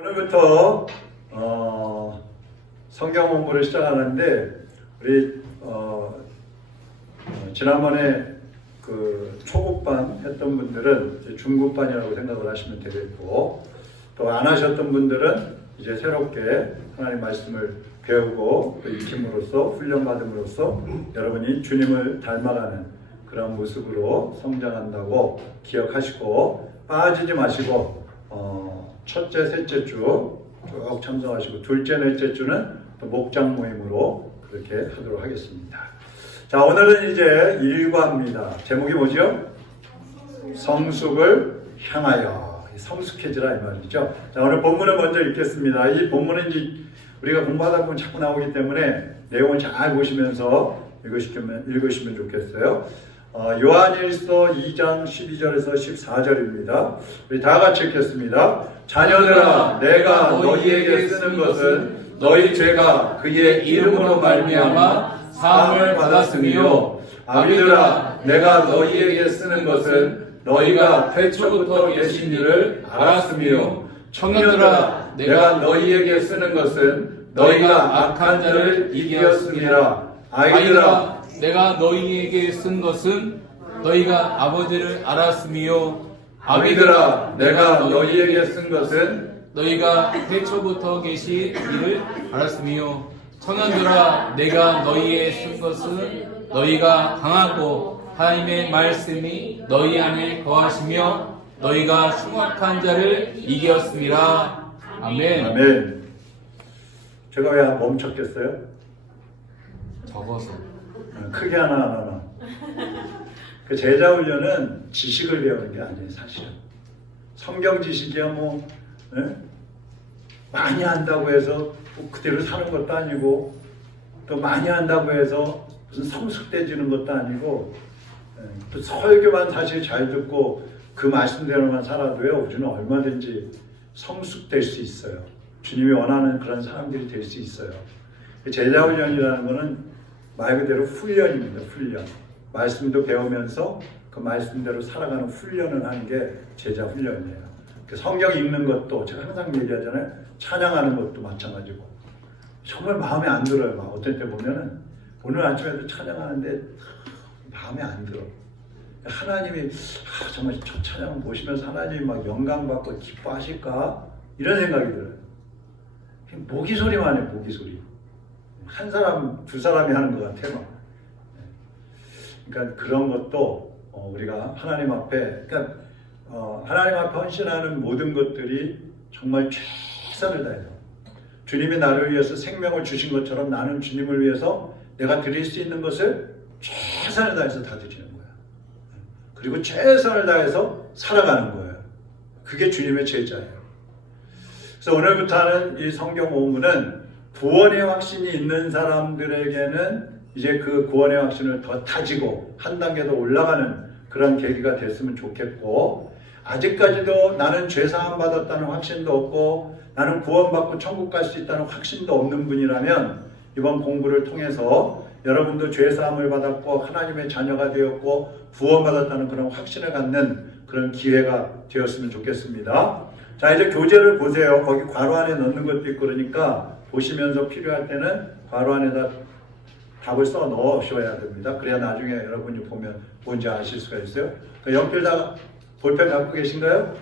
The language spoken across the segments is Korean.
오늘부터 성경 공부를 시작하는데 우리 지난번에 그 초급반 했던 분들은 이제 중급반이라고 생각을 하시면 되겠고, 또 안 하셨던 분들은 이제 새롭게 하나님 말씀을 배우고 또 익힘으로써 훈련받음으로써 여러분이 주님을 닮아가는 그런 모습으로 성장한다고 기억하시고, 빠지지 마시고 첫째, 셋째 주 쭉 참석하시고, 둘째, 넷째 주는 또 목장 모임으로 그렇게 하도록 하겠습니다. 자, 오늘은 이제 일과입니다. 제목이 뭐죠? 성숙을 향하여. 성숙해지라 이 말이죠. 자, 오늘 본문을 먼저 읽겠습니다. 이 본문은 이제 우리가 공부하다 보면 자꾸 나오기 때문에 내용을 잘 보시면서 읽으시면 좋겠어요. 요한일서 2장 12절에서 14절입니다. 우리 다 같이 읽겠습니다. 자녀들아, 내가 너희에게 쓰는 것은 너희 죄가 그의 이름으로 말미암아 사함을 받았으며, 아비들아, 내가 너희에게 쓰는 것은 너희가 태초부터 계신 이를 알았으며, 청년들아, 내가 너희에게 쓰는 것은 너희가 악한 자를 이기었음이라. 아이들아, 내가 너희에게 쓴 것은 너희가 아버지를 알았으며, 아비들아, 내가 너희에게 쓴 것은 너희가 태초부터 계신 이를 알았으며, 청년들아, 내가 너희에 쓴 것은 너희가 강하고 하나님의 말씀이 너희 안에 거하시며 너희가 흉악한 자를 이겼음이라. 아멘. 아멘. 제가 왜 멈췄겠어요? 적어서. 크게 하나 안 하나. 그 제자 훈련은 지식을 배우는 게 아니에요, 사실은. 성경 지식이야 뭐 많이 한다고 해서 그대로 사는 것도 아니고, 또 많이 한다고 해서 무슨 성숙돼지는 것도 아니고, 또 설교만 사실 잘 듣고 그 말씀대로만 살아도요, 우리는 얼마든지 성숙될 수 있어요. 주님이 원하는 그런 사람들이 될 수 있어요. 제자 훈련이라는 것은 말 그대로 훈련입니다. 훈련. 말씀도 배우면서 그 말씀대로 살아가는 훈련을 하는 게 제자 훈련이에요. 성경 읽는 것도 제가 항상 얘기하잖아요. 찬양하는 것도 마찬가지고. 정말 마음에 안 들어요. 막 어떤 때 보면은 오늘 아침에도 찬양하는데 마음에 안 들어. 하나님이 정말 저 찬양 보시면서 하나님이 막 영광 받고 기뻐하실까? 이런 생각이 들어요. 모기 소리만 해, 모기 소리. 한 사람, 두 사람이 하는 것 같아 막. 그러니까 그런 것도 우리가 하나님 앞에, 하나님 앞에 헌신하는 모든 것들이 정말 최선을 다해서, 주님이 나를 위해서 생명을 주신 것처럼 나는 주님을 위해서 내가 드릴 수 있는 것을 최선을 다해서 다 드리는 거예요. 그리고 최선을 다해서 살아가는 거예요. 그게 주님의 제자예요. 그래서 오늘부터 하는 이 성경 본문은 구원의 확신이 있는 사람들에게는 이제 그 구원의 확신을 더 다지고 한 단계 더 올라가는 그런 계기가 됐으면 좋겠고, 아직까지도 나는 죄사함 받았다는 확신도 없고 나는 구원받고 천국 갈 수 있다는 확신도 없는 분이라면 이번 공부를 통해서 여러분도 죄사함을 받았고 하나님의 자녀가 되었고 구원받았다는 그런 확신을 갖는 그런 기회가 되었으면 좋겠습니다. 자, 이제 교재를 보세요. 거기 괄호 안에 넣는 것도 있고, 그러니까 보시면서 필요할 때는 괄호 안에다 답을 써 넣으셔야 됩니다. 그래야 나중에 여러분이 보면 뭔지 아실 수가 있어요. 연필 다 볼펜 갖고 계신가요?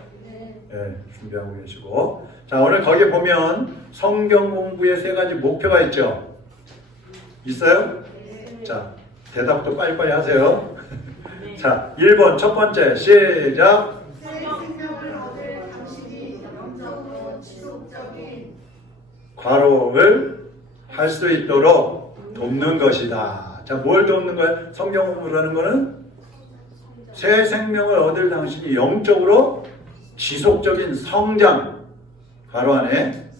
네, 준비하고 계시고. 자, 오늘 거기 보면 성경 공부의 세 가지 목표가 있죠? 있어요? 자, 대답도 빨리빨리 하세요. 자, 1번 첫 번째 시작. 과로를 할 수 있도록 돕는 것이다. 자, 뭘 돕는 거야? 성경 공부를 하는 거는 새 생명을 얻을 당신이 영적으로 지속적인 성장, 괄호 안에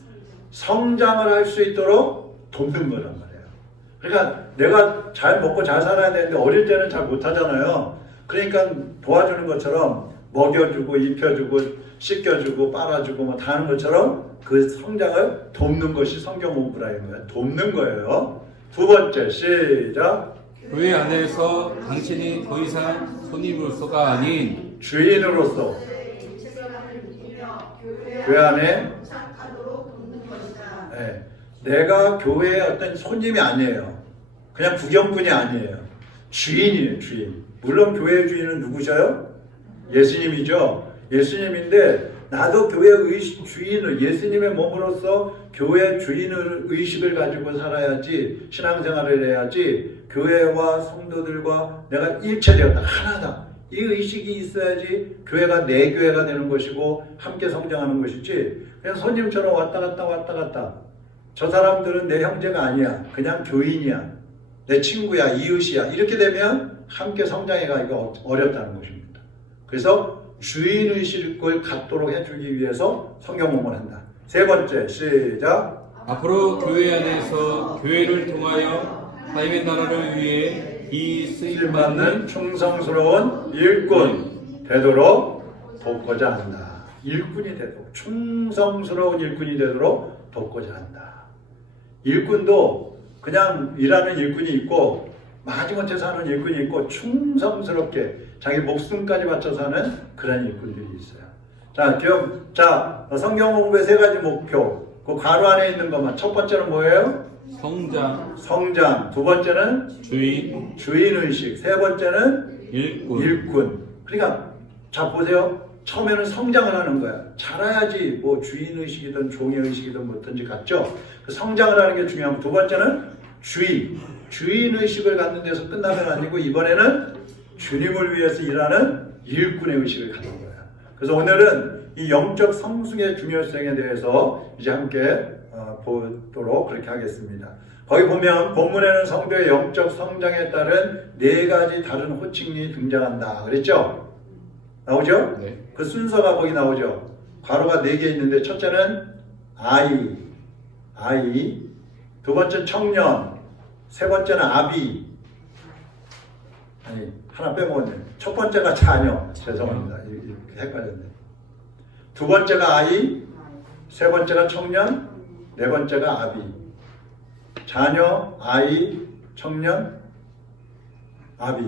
성장을 할 수 있도록 돕는 거란 말이에요. 그러니까 내가 잘 먹고 잘 살아야 되는데 어릴 때는 잘 못하잖아요. 그러니까 도와주는 것처럼 먹여주고 입혀주고 씻겨주고 빨아주고 뭐 다 하는 것처럼 그 성장을 돕는 것이 성경 공부라는 거예요. 돕는 거예요. 두 번째 시작. 교회 안에서 당신이 더 이상 손님으로서가 아닌 주인으로서 교회 안에 예. 내가 교회의 어떤 손님이 아니에요. 그냥 구경꾼이 아니에요. 주인이에요, 주인. 물론 교회의 주인은 누구셔요? 예수님이죠. 예수님인데 나도 교회의 주인을, 예수님의 몸으로서 교회 주인을 의식을 가지고 살아야지, 신앙생활을 해야지, 교회와 성도들과 내가 일체되었다, 하나다. 이 의식이 있어야지 교회가 내 교회가 되는 것이고 함께 성장하는 것이지, 그냥 손님처럼 왔다 갔다 저 사람들은 내 형제가 아니야, 그냥 교인이야, 내 친구야, 이웃이야, 이렇게 되면 함께 성장해가기가 어렵다는 것입니다. 그래서 주인의식을 갖도록 해주기 위해서 성경 공부한다. 세 번째, 시작. 앞으로 교회 안에서 교회를 통하여 하나님의 나라를 위해 이 쓰임받는 충성스러운 일꾼 되도록 돕고자 한다. 일꾼이 되도록, 충성스러운 일꾼이 되도록 돕고자 한다. 일꾼도 그냥 일하는 일꾼이 있고 마지못해 사는 일꾼이 있고 충성스럽게 자기 목숨까지 바쳐서 하는 그런 일꾼들이 있어요. 자, 성경 공부의 세 가지 목표. 그 괄호 안에 있는 것만. 첫 번째는 뭐예요? 성장. 두 번째는 주인의식. 세 번째는 일꾼. 그러니까 자 보세요. 처음에는 성장을 하는 거야. 자라야지 뭐 주인의식이든 종의의식이든 뭐든지 같죠. 그 성장을 하는 게 중요하고, 두 번째는 주인의식을 갖는 데서 끝나면 아니고 이번에는 주님을 위해서 일하는 일꾼의 의식을 갖는 거야. 그래서 오늘은 이 영적 성숙의 중요성에 대해서 이제 함께 보도록 그렇게 하겠습니다. 거기 보면 본문에는 성도의 영적 성장에 따른 네 가지 다른 호칭이 등장한다 그랬죠? 나오죠? 네. 그 순서가 거기 나오죠. 괄호가 4개 있는데 첫째는 아이, 두 번째는 청년, 세 번째는 아비, 아니 하나 빼먹었네. 첫 번째가 자녀, 죄송합니다. 이렇게 헷갈렸네. 두 번째가 아이, 세 번째가 청년, 네 번째가 아비. 자녀, 아이, 청년, 아비.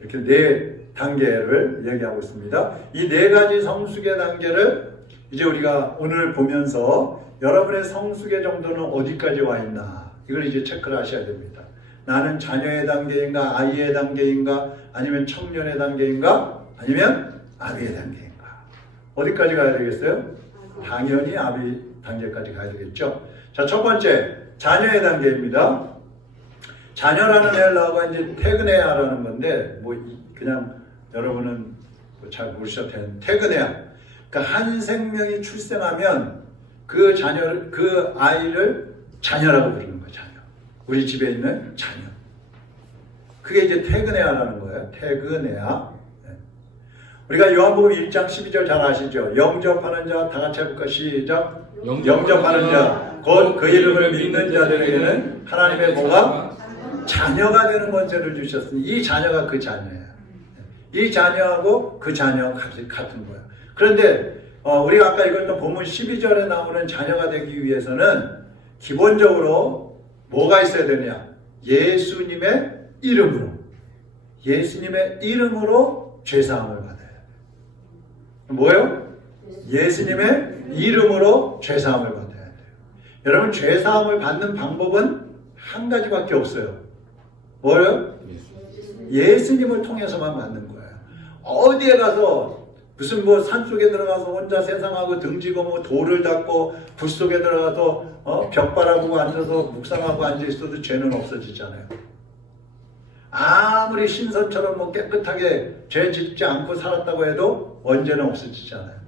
이렇게 네 단계를 얘기하고 있습니다. 이 네 가지 성숙의 단계를 이제 우리가 오늘 보면서 여러분의 성숙의 정도는 어디까지 와 있나, 이걸 이제 체크를 하셔야 됩니다. 나는 자녀의 단계인가, 아이의 단계인가, 아니면 청년의 단계인가, 아니면 아비의 단계인가. 어디까지 가야 되겠어요? 당연히 아비 단계까지 가야 되겠죠. 자, 첫 번째, 자녀의 단계입니다. 자녀라는 헬라어가 이제 테그네아라는 건데, 뭐 그냥 여러분은 잘 모르셔도 되는 테그네아. 그러니까 한 생명이 출생하면 그 자녀를, 그 아이를 자녀라고 부르는 거예요. 자녀. 우리 집에 있는 자녀. 그게 이제 테그네아라는 거예요. 테그네아. 네. 우리가 요한복음 1장 12절 잘 아시죠? 영접하는 자, 다 같이 해볼까? 시작. 영접하는 자, 곧 그 이름을 믿는 자들에게는 하나님의 뭐가? 자녀가 되는 권세를 주셨으니 이 자녀가 그 자녀예요. 이 자녀하고 그 자녀가 같은 거예요. 그런데 우리가 아까 읽었던 본문 12절에 나오는 자녀가 되기 위해서는 기본적으로 뭐가 있어야 되냐? 예수님의 이름으로 죄사함을 받아야 돼요. 뭐예요? 예수님의 이름으로 죄사함을 받아야 돼요. 여러분, 죄사함을 받는 방법은 한 가지밖에 없어요. 뭐예요? 예수님을 통해서만 받는 거예요. 어디에 가서 무슨 뭐 산속에 들어가서 혼자 세상하고 등지고 뭐 돌을 닦고 불 속에 들어가서 벽 바라보고 앉아서 묵상하고 앉아 있어도 죄는 없어지잖아요. 아무리 신선처럼 뭐 깨끗하게 죄 짓지 않고 살았다고 해도 원죄는 없어지잖아요.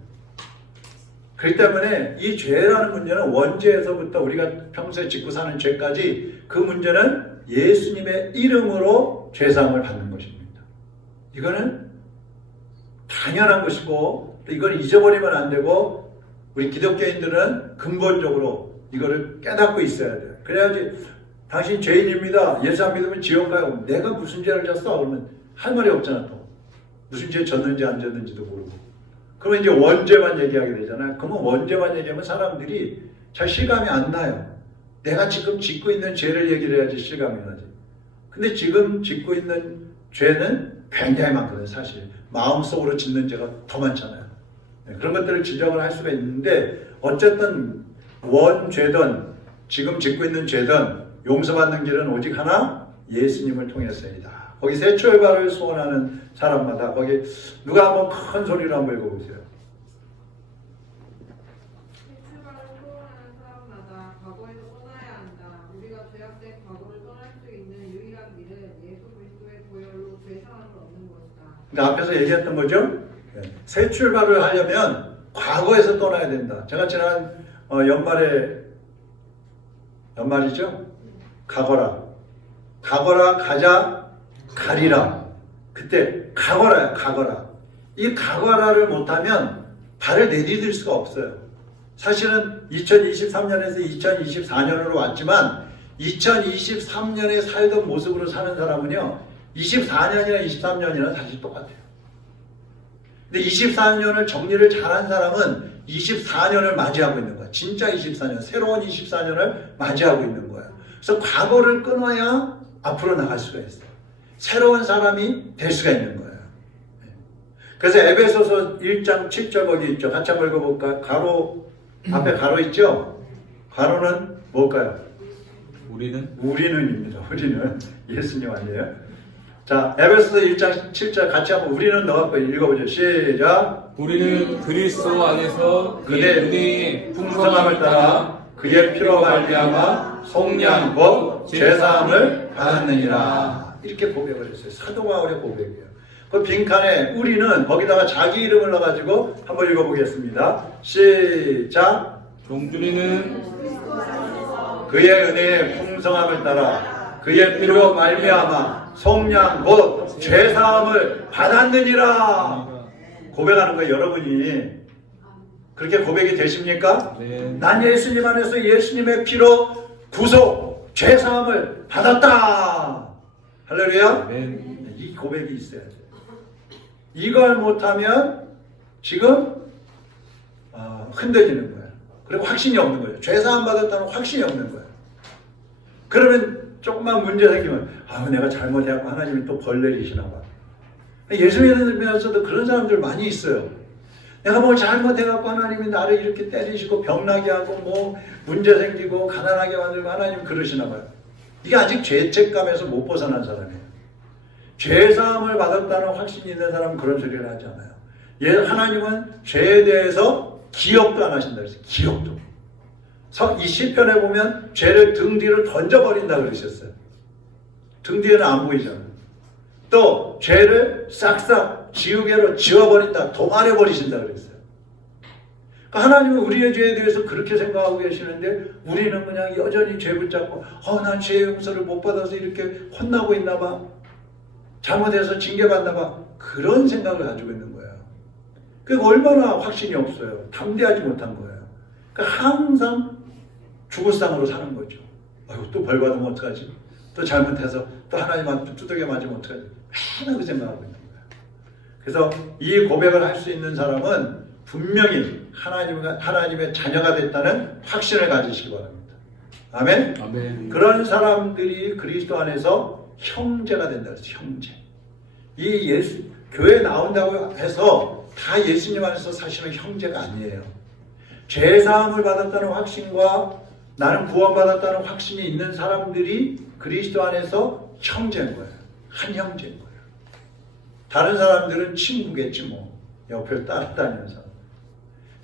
그렇기 때문에 이 죄라는 문제는 원죄에서부터 우리가 평소에 짓고 사는 죄까지 그 문제는 예수님의 이름으로 죄사함을 받는 것입니다. 이거는 당연한 것이고 이걸 잊어버리면 안 되고 우리 기독교인들은 근본적으로 이거를 깨닫고 있어야 돼요. 그래야지 당신 죄인입니다. 예수 안 믿으면 지옥 가요. 내가 무슨 죄를 졌어? 그러면 할 말이 없잖아. 또 무슨 죄 졌는지 안 졌는지도 모르고. 그러면 이제 원죄만 얘기하게 되잖아요. 그러면 원죄만 얘기하면 사람들이 잘 실감이 안 나요. 내가 지금 짓고 있는 죄를 얘기를 해야지 실감이 나지. 근데 지금 짓고 있는 죄는 굉장히 많거든요. 사실 마음속으로 짓는 죄가 더 많잖아요. 그런 것들을 지적을 할 수가 있는데 어쨌든 원죄든 지금 짓고 있는 죄든 용서받는 길은 오직 하나, 예수님을 통해서이다. 거기 새 출발을 소원하는 사람마다 거기 누가 한번 큰 소리로 한번 읽어보세요. 새 출발을 소원하는 사람마다 과거에서 떠나야 한다. 우리가 죄악된 과거를 떠날 수 있는 유일한 길은 예수 그리스도의 보혈로 죄 사함을 얻는 것이다. 그러니까 앞에서 얘기했던 거죠. 새 출발을 하려면 과거에서 떠나야 된다. 제가 지난 연말이죠. 가거라 가자 가리라. 그때 가거라. 이 가거라를 못하면 발을 내디딜 수가 없어요. 사실은 2023년에서 2024년으로 왔지만 2023년에 살던 모습으로 사는 사람은요 24년이나 23년이나 사실 똑같아요. 근데 24년을 정리를 잘한 사람은 24년을 맞이하고 있는 거야. 진짜 24년, 새로운 24년을 맞이하고 있는 거야. 그래서 과거를 끊어야 앞으로 나갈 수가 있어요. 새로운 사람이 될 수가 있는 거예요. 그래서 에베소서 1장 7절 거기 있죠. 같이 한번 읽어볼까요? 앞에 가로 있죠? 가로는 뭘까요? 우리는입니다. 우리는 예수님 아니에요? 자, 에베소서 1장 7절 같이 한번 우리는 넣어갖고 읽어보죠. 시작. 우리는 그리스도 안에서 그의 은혜의 풍성함을 따라 그의 피로 말미암아 속량 곧 죄사함을 받았느니라. 이렇게 고백을 했어요. 사도 바울의 고백이에요. 그 빈칸에 우리는 거기다가 자기 이름을 넣어가지고 한번 읽어보겠습니다. 시작. 종준이는 그의 은혜의 풍성함을 따라 그의 피로 말미암아 속량 곧 죄사함을 받았느니라. 고백하는 거예요. 여러분이 그렇게 고백이 되십니까? 네. 난 예수님 안에서 예수님의 피로 구속 죄사함을 받았다. 할렐루야. 네. 이 고백이 있어야 돼요. 이걸 못하면 지금 흔들리는 거예요. 그리고 확신이 없는 거예요. 죄사함 받았다는 확신이 없는 거예요. 그러면 조금만 문제 생기면 내가 잘못해갖고 하나님이 또 벌 내리시나 봐. 예수 믿으면서도 그런 사람들 많이 있어요. 내가 뭘 잘못해갖고 하나님이 나를 이렇게 때리시고 병나게 하고 뭐 문제 생기고 가난하게 만들고 하나님 그러시나 봐요. 이게 아직 죄책감에서 못 벗어난 사람이에요. 죄사함을 받았다는 확신이 있는 사람은 그런 소리를 하지 않아요. 하나님은 죄에 대해서 기억도 안 하신다 그랬어요. 기억도. 이 시편에 보면 죄를 등 뒤로 던져버린다 그러셨어요. 등 뒤에는 안 보이잖아요. 또 죄를 싹싹 지우개로 지워버린다, 도말해버리신다 그랬어요. 그러니까 하나님은 우리의 죄에 대해서 그렇게 생각하고 계시는데 우리는 그냥 여전히 죄 붙잡고 난 죄의 용서를 못 받아서 이렇게 혼나고 있나 봐. 잘못해서 징계받나 봐. 그런 생각을 가지고 있는 거예요. 그러니까 얼마나 확신이 없어요. 담대하지 못한 거예요. 그러니까 항상 죽을상으로 사는 거죠. 또 벌 받으면 어떡하지? 또 잘못해서 또 하나님한테 두들겨 맞으면 어떡하지? 맨날 그 생각하고 있는 거예요. 그래서 이 고백을 할 수 있는 사람은 분명히 하나님의 자녀가 됐다는 확신을 가지시기 바랍니다. 아멘? 아멘. 그런 사람들이 그리스도 안에서 형제가 된다 그랬어요. 형제. 교회 나온다고 해서 다 예수님 안에서 사시는 형제가 아니에요. 죄사함을 받았다는 확신과 나는 구원받았다는 확신이 있는 사람들이 그리스도 안에서 형제인 거예요. 한 형제인 거예요. 다른 사람들은 친구겠지 뭐. 옆을 따라다니면서.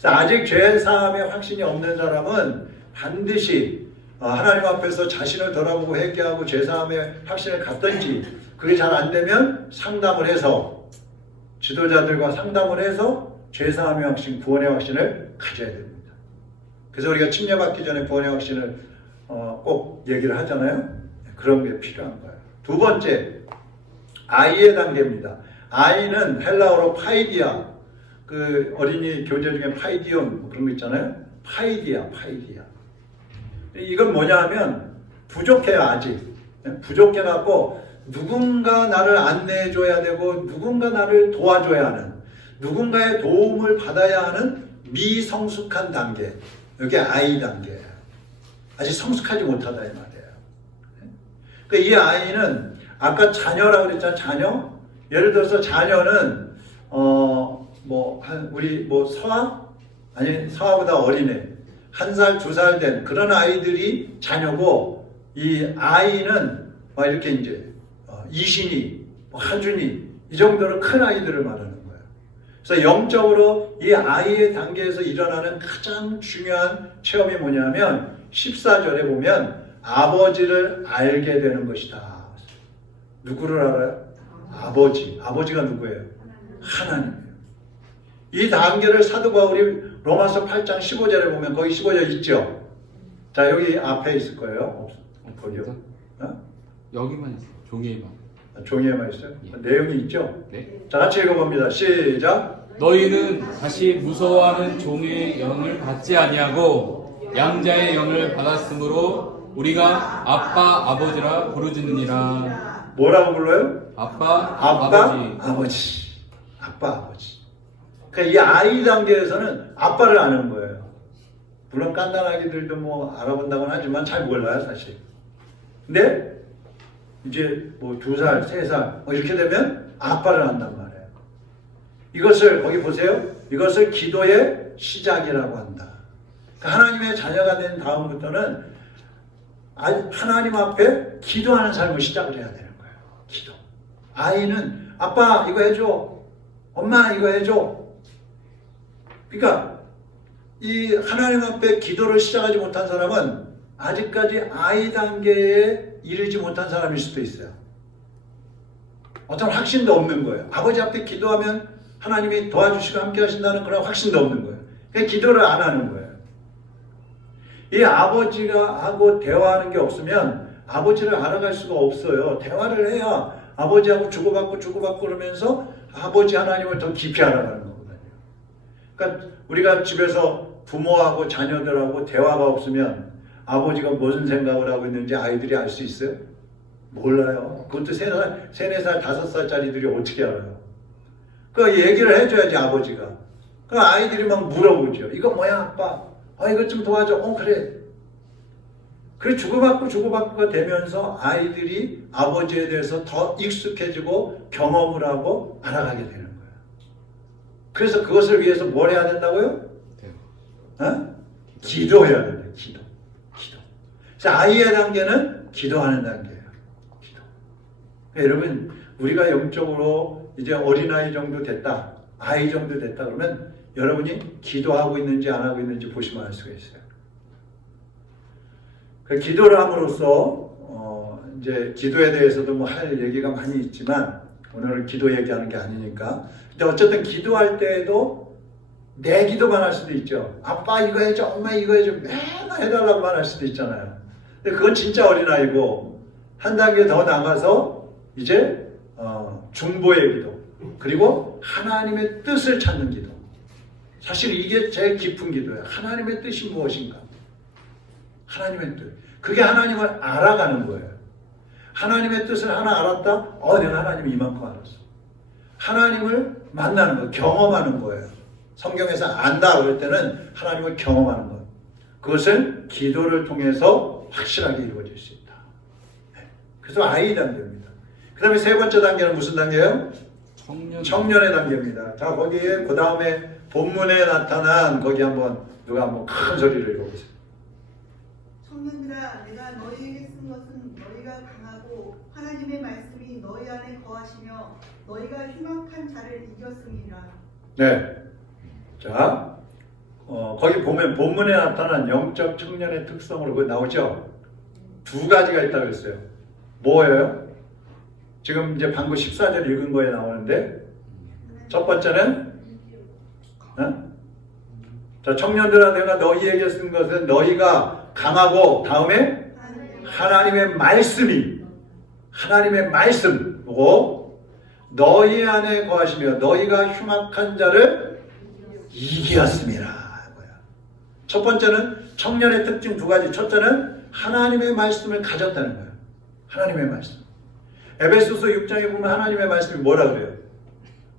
아직 죄사함의 확신이 없는 사람은 반드시 하나님 앞에서 자신을 돌아보고 회개하고 죄사함의 확신을 갖든지 그게 잘 안 되면 상담을 해서 지도자들과 상담을 해서 죄사함의 확신, 구원의 확신을 가져야 됩니다. 그래서 우리가 침례받기 전에 구원의 확신을 꼭 얘기를 하잖아요. 그런 게 필요한 거예요. 두 번째, 아이의 단계입니다. 아이는 헬라어로 파이디아, 그 어린이 교재 중에 파이디온 그런 거 있잖아요. 파이디아. 이건 뭐냐 하면 부족해요. 아직 부족해갖고 누군가 나를 안내해줘야 되고 누군가 나를 도와줘야 하는, 누군가의 도움을 받아야 하는 미성숙한 단계. 이게 아이 단계예요. 아직 성숙하지 못하다 이 말이에요. 그러니까 이 아이는 아까 자녀라고 그랬잖아요. 자녀. 예를 들어서 자녀는 서아? 아니 서아보다 어리네. 1살, 2살 된 그런 아이들이 자녀고, 이 아이는 막 이렇게 이제 이신이, 하준이 이 정도로 큰 아이들을 말하는 거예요. 그래서 영적으로 이 아이의 단계에서 일어나는 가장 중요한 체험이 뭐냐면 14절에 보면 아버지를 알게 되는 것이다. 누구를 알아요? 아버지. 아버지가 누구예요? 하나님이에요. 이 단계를 사도 바울이 로마서 8장 15절에 보면 거기 15절 있죠? 자, 여기 앞에 있을 거예요. 거기요. 여기만 있어요. 종이에만. 종이에만 있어요? 예. 내용이 있죠? 네. 자, 같이 읽어봅니다. 시작. 너희는 다시 무서워하는 종의 영을 받지 아니하고 양자의 영을 받았으므로 우리가 아빠 아버지라 부르짖느니라. 뭐라고 불러요? 아빠 아빠, 아버지. 아빠, 아버지. 그러니까 이 아이 단계에서는 아빠를 아는 거예요. 물론 깐난아기들도 뭐 알아본다고는 하지만 잘 몰라요, 사실. 근데 이제 뭐 2살, 3살 뭐 이렇게 되면 아빠를 안단 말이에요. 이것을 거기 보세요. 이것을 기도의 시작이라고 한다. 그러니까 하나님의 자녀가 된 다음부터는 하나님 앞에 기도하는 삶을 시작을 해야 되는 거예요. 기도. 아이는 아빠 이거 해줘. 엄마 이거 해줘. 그러니까 이 하나님 앞에 기도를 시작하지 못한 사람은 아직까지 아이 단계에 이르지 못한 사람일 수도 있어요. 어떤 확신도 없는 거예요. 아버지 앞에 기도하면 하나님이 도와주시고 함께 하신다는 그런 확신도 없는 거예요. 그러니까 기도를 안 하는 거예요. 이 아버지가 하고 대화하는 게 없으면 아버지를 알아갈 수가 없어요. 대화를 해야 아버지하고 주고받고 그러면서 아버지 하나님을 더 깊이 알아가는 거거든요. 그러니까 우리가 집에서 부모하고 자녀들하고 대화가 없으면 아버지가 무슨 생각을 하고 있는지 아이들이 알 수 있어요? 몰라요. 그것도 3살, 4살, 5살짜리들이 어떻게 알아요? 그 얘기를 해줘야지 아버지가. 그 아이들이 막 물어보죠. 이거 뭐야 아빠? 이것 좀 도와줘. 그래. 그래 주고받고가 되면서 아이들이 아버지에 대해서 더 익숙해지고 경험을 하고 알아가게 되는 거예요. 그래서 그것을 위해서 뭘 해야 된다고요? 기도해야 돼요. 기도. 그래서 아이의 단계는 기도하는 단계예요. 기도. 그러니까 여러분 우리가 영적으로 이제 어린아이 정도 됐다. 아이 정도 됐다 그러면 여러분이 기도하고 있는지 안 하고 있는지 보시면 알 수가 있어요. 그 기도를 함으로써 이제 기도에 대해서도 뭐 할 얘기가 많이 있지만 오늘은 기도 얘기하는 게 아니니까. 근데 어쨌든 기도할 때에도 내 기도만 할 수도 있죠. 아빠 이거 해줘, 엄마 이거 해줘, 맨날 해달라고만 할 수도 있잖아요. 근데 그건 진짜 어린아이고 한 단계 더 나가서 이제 중보의 기도 그리고 하나님의 뜻을 찾는 기도. 사실 이게 제일 깊은 기도예요. 하나님의 뜻이 무엇인가? 하나님의 뜻. 그게 하나님을 알아가는 거예요. 하나님의 뜻을 하나 알았다? 내가 하나님을 이만큼 알았어. 하나님을 만나는 거예요. 경험하는 거예요. 성경에서 안다 그럴 때는 하나님을 경험하는 거예요. 그것을 기도를 통해서 확실하게 이루어질 수 있다. 그래서 아이 단계입니다. 그 다음에 세 번째 단계는 무슨 단계예요? 청년의 단계입니다. 자, 거기에 그 다음에 본문에 나타난 거기 한번 누가 한번 큰 소리를 읽어보세요. 청년들아, 내가 너희에게 쓴 것은 너희가 강하고 하나님의 말씀이 너희 안에 거하시며 너희가 흉악한 자를 이겼음이라. 네. 자, 거기 보면 본문에 나타난 영적 청년의 특성으로 그거 나오죠? 2가지가 있다고 그랬어요. 뭐예요? 지금 이제 방금 14절 읽은 거에 나오는데 첫 번째는 자, 청년들아 내가 너희에게 쓴 것은 너희가 강하고 다음에 하나님의 말씀이 하나님의 말씀이고 너희 안에 거하시며 너희가 흉악한 자를 이기었음이라. 첫 번째는 청년의 특징 2가지. 첫째는 하나님의 말씀을 가졌다는 거예요. 하나님의 말씀. 에베소서 6장에 보면 하나님의 말씀이 뭐라 그래요?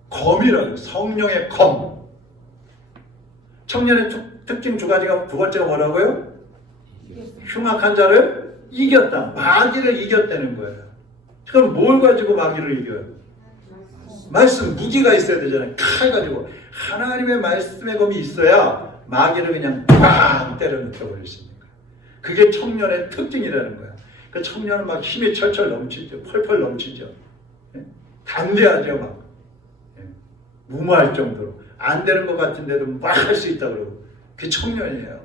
검이라고. 성령의 검. 청년의 특징 2가지가 2번째가 뭐라고요? 흉악한 자를 이겼다. 마귀를 이겼다는 거예요. 그럼 뭘 가지고 마귀를 이겨요? 말씀, 무기가 있어야 되잖아요. 칼 가지고. 하나님의 말씀의 검이 있어야 마귀를 그냥 빵 때려 눕혀버릴 수 있는 거야. 그게 청년의 특징이라는 거야. 그 청년은 막 힘이 철철 넘치죠. 펄펄 넘치죠. 예? 담대하죠. 막 예? 무모할 정도로 안 되는 것 같은데도 막 할 수 있다 그러고. 그게 청년이에요.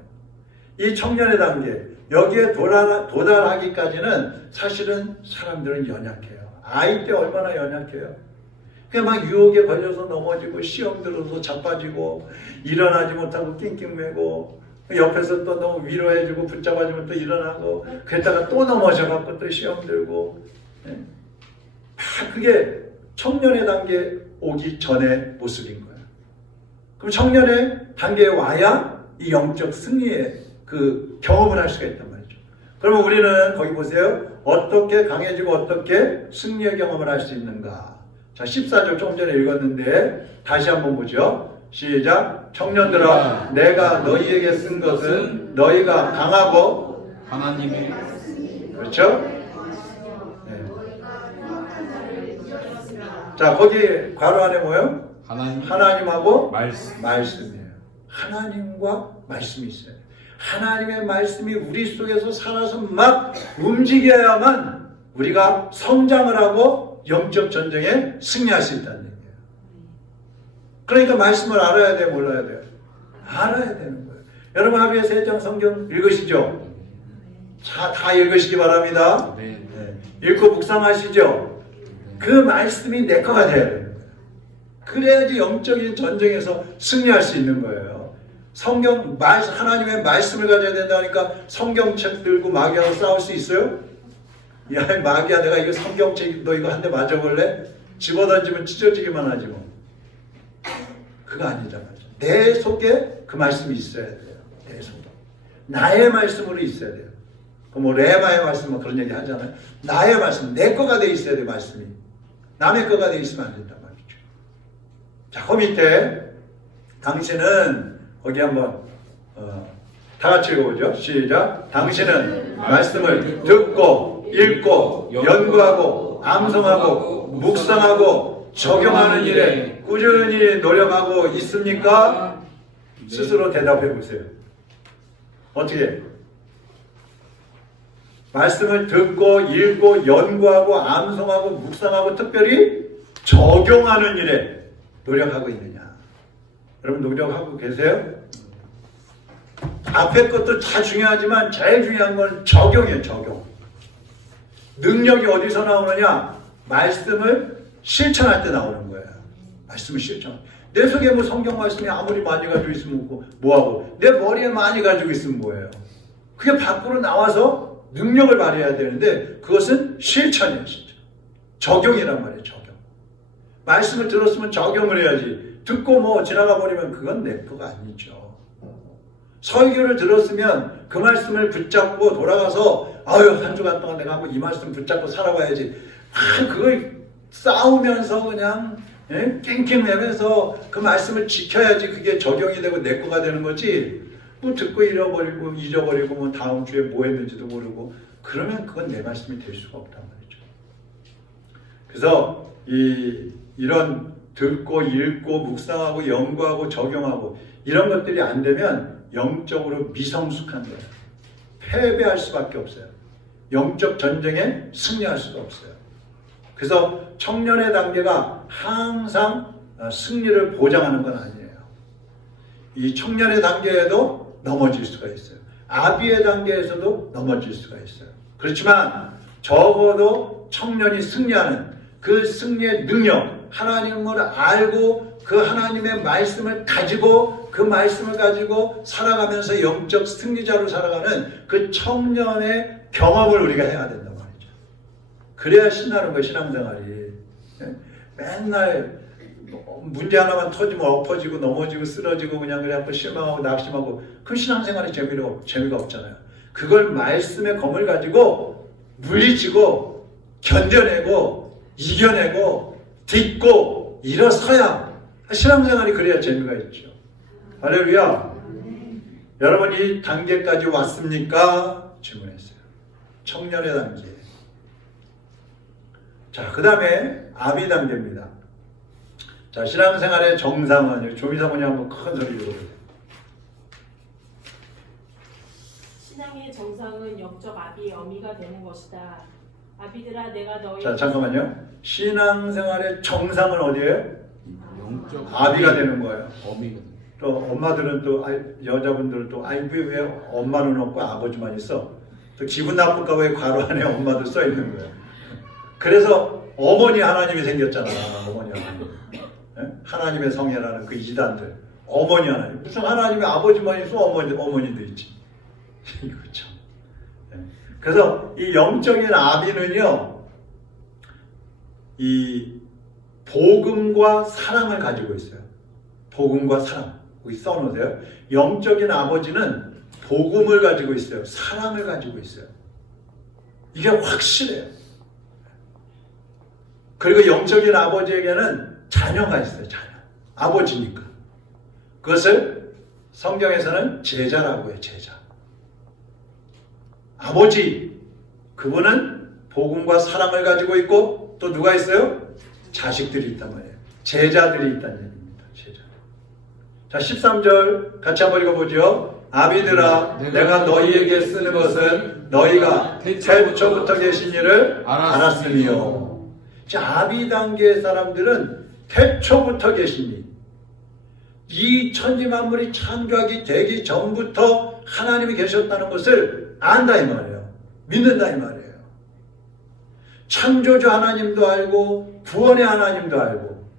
이 청년의 단계 여기에 도달하기까지는 사실은 사람들은 연약해요. 아이 때 얼마나 연약해요. 그냥 막 유혹에 걸려서 넘어지고 시험 들어서 자빠지고 일어나지 못하고 낑낑매고 옆에서 또 너무 위로해주고 붙잡아주면 또 일어나고 그랬다가 또 넘어져갖고 또 시험 들고 다 그게 청년의 단계 오기 전의 모습인 거예요. 그럼 청년의 단계에 와야 이 영적 승리의 그 경험을 할 수가 있단 말이죠. 그러면 우리는 거기 보세요. 어떻게 강해지고 어떻게 승리의 경험을 할 수 있는가. 자, 14절 조금 전에 읽었는데 다시 한번 보죠. 시작. 청년들아, 내가 너희에게 쓴 것은 너희가 강하고 하나님의 그렇죠? 네. 자, 거기 괄호 안에 뭐예요? 하나님하고 말씀이에요. 하나님과 말씀이 있어요. 하나님의 말씀이 우리 속에서 살아서 막 움직여야만 우리가 성장을 하고 영적 전쟁에 승리할 수 있다는 얘기예요. 그러니까 말씀을 알아야 돼요, 몰라야 돼요? 알아야 되는 거예요. 여러분 하루에 3장 성경 읽으시죠? 자, 다 읽으시기 바랍니다. 네. 읽고 묵상하시죠? 그 말씀이 내 거가 돼야 되는 거예요. 그래야지 영적인 전쟁에서 승리할 수 있는 거예요. 하나님의 말씀을 가져야 된다니까 성경책 들고 마귀하고 싸울 수 있어요? 야, 마귀야, 내가 이거 성경책, 너 이거 한 대 맞아볼래? 집어던지면 찢어지기만 하지 뭐. 그거 아니잖아. 내 속에 그 말씀이 있어야 돼요. 내 속에. 나의 말씀으로 있어야 돼요. 뭐 레마의 말씀 뭐 그런 얘기 하잖아요. 나의 말씀, 내 거가 돼 있어야 돼, 말씀이. 남의 거가 돼 있으면 안 된단 말이죠. 자, 그 밑에 당신은 거기 한번 다 같이 읽어보죠. 시작. 당신은 말씀을 듣고 읽고 연구하고 암송하고 묵상하고 적용하는 일에 꾸준히 노력하고 있습니까? 스스로 대답해 보세요. 어떻게? 말씀을 듣고 읽고 연구하고 암송하고 묵상하고 특별히 적용하는 일에 노력하고 있느냐? 여러분 노력하고 계세요? 앞에 것도 다 중요하지만 제일 중요한 건 적용이에요. 적용. 능력이 어디서 나오느냐? 말씀을 실천할 때 나오는 거예요. 말씀을 실천. 내 속에 뭐 성경 말씀이 아무리 많이 가지고 있으면 뭐하고 내 머리에 많이 가지고 있으면 뭐예요? 그게 밖으로 나와서 능력을 발휘해야 되는데 그것은 실천이에요. 실천. 적용이란 말이에요. 적용. 말씀을 들었으면 적용을 해야지. 듣고 뭐 지나가 버리면 그건 내 거가 아니죠. 설교를 들었으면 그 말씀을 붙잡고 돌아가서 한 주간 동안 내가 한번 이 말씀 붙잡고 살아봐야지. 그걸 싸우면서 그냥 낑낑내면서 그 말씀을 지켜야지 그게 적용이 되고 내 거가 되는 거지. 뭐 듣고 잃어버리고 잊어버리고 뭐 다음 주에 뭐 했는지도 모르고 그러면 그건 내 말씀이 될 수가 없단 말이죠. 그래서 이런 듣고 읽고 묵상하고 연구하고 적용하고 이런 것들이 안 되면 영적으로 미성숙한 거예요. 패배할 수밖에 없어요. 영적 전쟁에 승리할 수가 없어요. 그래서 청년의 단계가 항상 승리를 보장하는 건 아니에요. 이 청년의 단계에도 넘어질 수가 있어요. 아비의 단계에서도 넘어질 수가 있어요. 그렇지만 적어도 청년이 승리하는 그 승리의 능력, 하나님을 알고 그 하나님의 말씀을 가지고 그 말씀을 가지고 살아가면서 영적 승리자로 살아가는 그 청년의 경험을 우리가 해야 된단 말이죠. 그래야 신나는 거예요, 신앙생활이. 맨날 문제 하나만 터지면 엎어지고 넘어지고 쓰러지고 그냥 그래갖고 실망하고 낙심하고 그 신앙생활이 재미가 없잖아요. 그걸 말씀의 검을 가지고 물리치고 견뎌내고 이겨내고 딛고 일어서야 신앙생활이 그래야 재미가 있죠. 할렐루야. 여러분 이 단계까지 왔습니까? 질문했어요. 청년의 단계. 자, 그 다음에 아비 단계입니다. 자, 신앙생활의 정상은 조미사모님 한번 큰 소리로 보세요. 신앙의 정상은 영적 아비의 어미가 되는 것이다. 아비들아 내가 너희 자, 잠깐만요. 신앙생활의 정상은 어디예요? 영적 아비가 되는 거예요. 어미가 또 엄마들은 또 여자분들은 또 아이 왜 엄마는 없고 아버지만 있어? 또 기분 나쁠까 왜 괄호 안에 엄마도 써 있는 거예요. 그래서 어머니 하나님이 생겼잖아. 어머니 하나님. 예? 하나님의 성애라는 그 이단들. 어머니 하나님. 무슨 하나님의 아버지만 있어 어머니도 있지. 이거 참. 예. 그래서 이 영적인 아비는요. 이 복음과 사랑을 가지고 있어요. 복음과 사랑. 여기 써놓으세요. 영적인 아버지는 복음을 가지고 있어요. 사랑을 가지고 있어요. 이게 확실해요. 그리고 영적인 아버지에게는 자녀가 있어요. 자녀. 아버지니까. 그것을 성경에서는 제자라고 해요. 제자. 아버지. 그분은 복음과 사랑을 가지고 있고 또 누가 있어요? 자식들이 있단 말이에요. 제자들이 있다는 얘기입니다. 제자. 자, 13절 같이 한번 읽어보죠. 아비들아 내가 너희에게 쓰는 것은 너희가 태초부터 계신 이를 알았으니요. 자, 아비 단계의 사람들은 태초부터 계신 이. 이 천지만물이 창조하기 되기 전부터 하나님이 계셨다는 것을 안다 이 말이에요. 믿는다 이 말이에요. 창조주 하나님도 알고 구원의 하나님도 알고.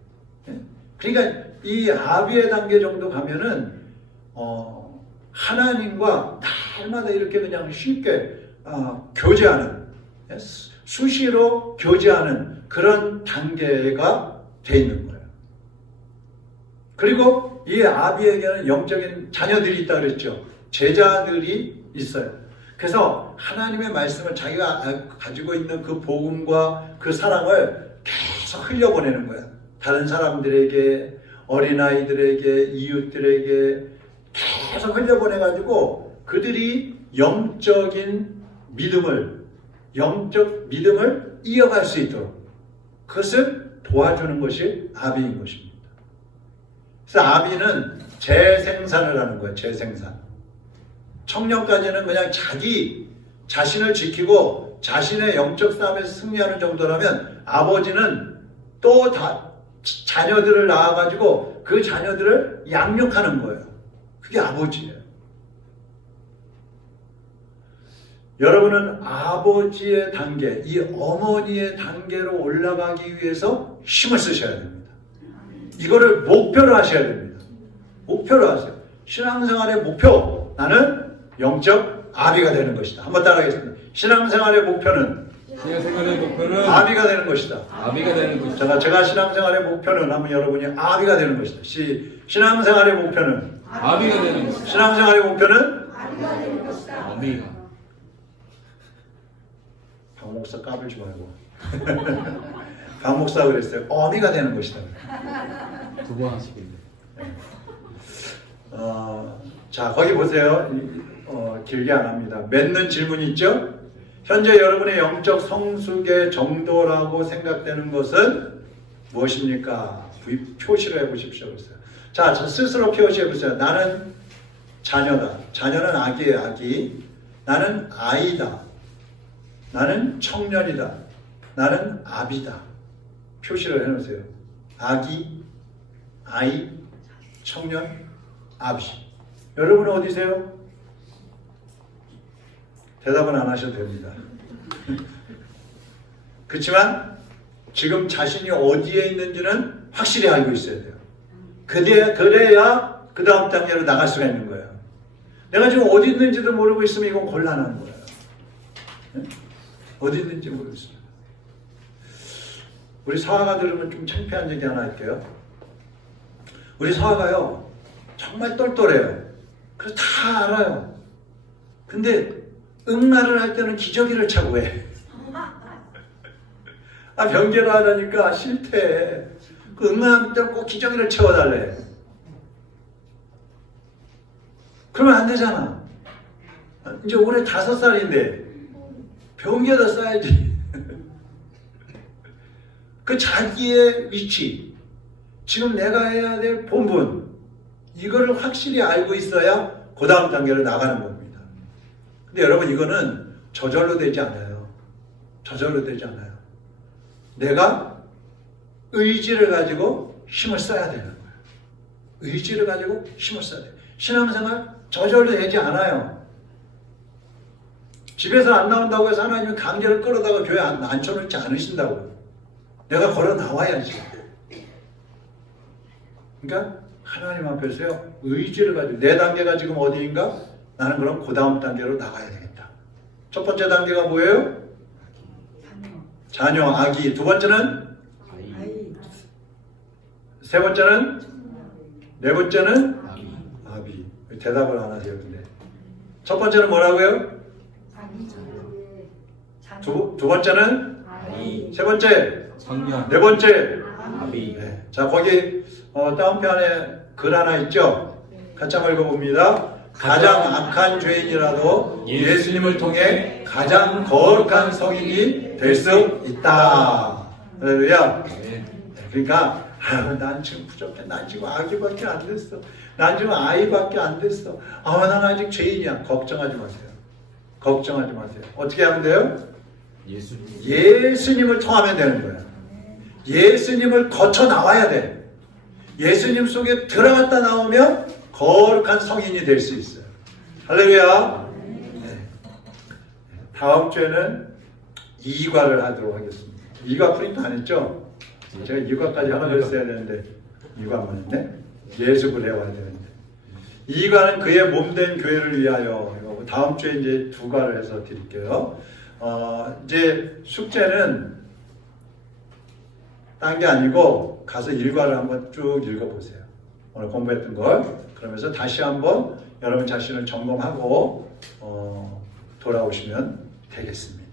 그러니까 이 아비의 단계 정도 가면은 하나님과 날마다 이렇게 그냥 쉽게 교제하는, 수시로 교제하는 그런 단계가 돼 있는 거예요. 그리고 이 아비에게는 영적인 자녀들이 있다 그랬죠. 제자들이 있어요. 그래서 하나님의 말씀을 자기가 가지고 있는 그 복음과 그 사랑을 계속 흘려보내는 거야. 다른 사람들에게, 어린아이들에게, 이웃들에게 계속 흘려보내가지고 그들이 영적 믿음을 이어갈 수 있도록 그것을 도와주는 것이 아비인 것입니다. 그래서 아비는 재생산을 하는 거예요. 재생산. 청년까지는 그냥 자기 자신을 지키고 자신의 영적 싸움에서 승리하는 정도라면 아버지는 또 자녀들을 낳아가지고 그 자녀들을 양육하는 거예요. 그게 아버지예요. 여러분은 아버지의 단계, 이 어머니의 단계로 올라가기 위해서 힘을 쓰셔야 됩니다. 이거를 목표로 하셔야 됩니다. 목표로 하세요. 신앙생활의 목표, 나는 영적 아비가 되는 것이다. 한번 따라하겠습니다. 신앙생활의 목표는 아비가 되는 것이다. 아비가 되는 것이다. 제가 신앙생활의 목표는 하면 여러분이 아비가 되는 것이다. 신앙생활의 목표는 아비가 되는 것이다. 신앙생활의 목표는 아비가 되는 것이다. 어미가. 박 목사 까불지 말고. 박 목사 그랬어요. 어미가 되는 것이다. 두 번 하시겠네. 자, 거기 보세요. 길게 안 합니다. 맺는 질문이 있죠? 현재 여러분의 영적 성숙의 정도라고 생각되는 것은 무엇입니까? 표시를 해보십시오. 그랬어요. 자, 스스로 표시해보세요. 나는 자녀다. 자녀는 아기예요, 아기. 나는 아이다. 나는 청년이다. 나는 아비다. 표시를 해놓으세요. 아기, 아이, 청년, 아비. 여러분은 어디세요? 대답은 안 하셔도 됩니다. 그렇지만 지금 자신이 어디에 있는지는 확실히 알고 있어야 돼요. 그래야 그 다음 단계로 나갈 수가 있는 거예요. 내가 지금 어디 있는지도 모르고 있으면 이건 곤란한 거예요. 어디 있는지 모르겠어요. 우리 사화가 들으면 좀 창피한 얘기 하나 할게요. 우리 사화가요 정말 똘똘해요. 그래서 다 알아요. 근데 응가를 할 때는 기저귀를 차고 해. 변계를 하려니까 싫대. 그 응가할 때는 꼭 기저귀를 채워달래. 그러면 안 되잖아. 이제 올해 5살인데 변기에다 싸야지. 그 자기의 위치, 지금 내가 해야 될 본분, 이거를 확실히 알고 있어야 그 다음 단계로 나가는 겁니다. 근데 여러분 이거는 저절로 되지 않아요. 저절로 되지 않아요. 내가 의지를 가지고 힘을 써야 되는 거예요. 의지를 가지고 힘을 써야 돼요. 신앙생활 저절로 되지 않아요. 집에서 안 나온다고 해서 하나님이 강제로 끌어다가 교회 안 앉혀놓지 않으신다고요. 내가 걸어 나와야지. 그러니까 하나님 앞에서요, 의지를 가지고, 내 단계가 지금 어디인가? 나는 그럼 그 다음 단계로 나가야 되겠다. 첫 번째 단계가 뭐예요? 자녀, 아기. 두 번째는? 세 번째는? 네 번째는? 아비. 대답을 안 하세요, 근데. 첫 번째는 뭐라고요? 두 번째는? 세 번째? 청년. 네 번째? 아비. 네. 자, 거기 다운편에 글 하나 있죠? 같이 한번 읽어봅니다. 가장 악한 죄인이라도 예수님을 통해 가장 거룩한 성인이 될 수 있다. 할렐루야. 네. 그러니까 난 지금 부족해. 난 지금 아기밖에 안 됐어. 난 지금 아이밖에 안 됐어. 난 아직 죄인이야. 걱정하지 마세요. 걱정하지 마세요. 어떻게 하면 돼요? 예수님을 통하면 되는 거예요. 예수님을 거쳐 나와야 돼. 예수님 속에 들어갔다 나오면 거룩한 성인이 될 수 있어요. 할렐루야. 네. 다음 주에는 2과를 하도록 하겠습니다. 2과 프린트 안 했죠? 제가 2과까지 하나 했어야 되는데 2과만 했네. 예습을 해와야 되는데. 2과는 그의 몸된 교회를 위하여. 다음 주에 이제 2과를 해서 드릴게요. 이제 숙제는 딴 게 아니고 가서 1과를 한번 쭉 읽어보세요. 오늘 공부했던 걸. 그러면서 다시 한번 여러분 자신을 점검하고 돌아오시면 되겠습니다.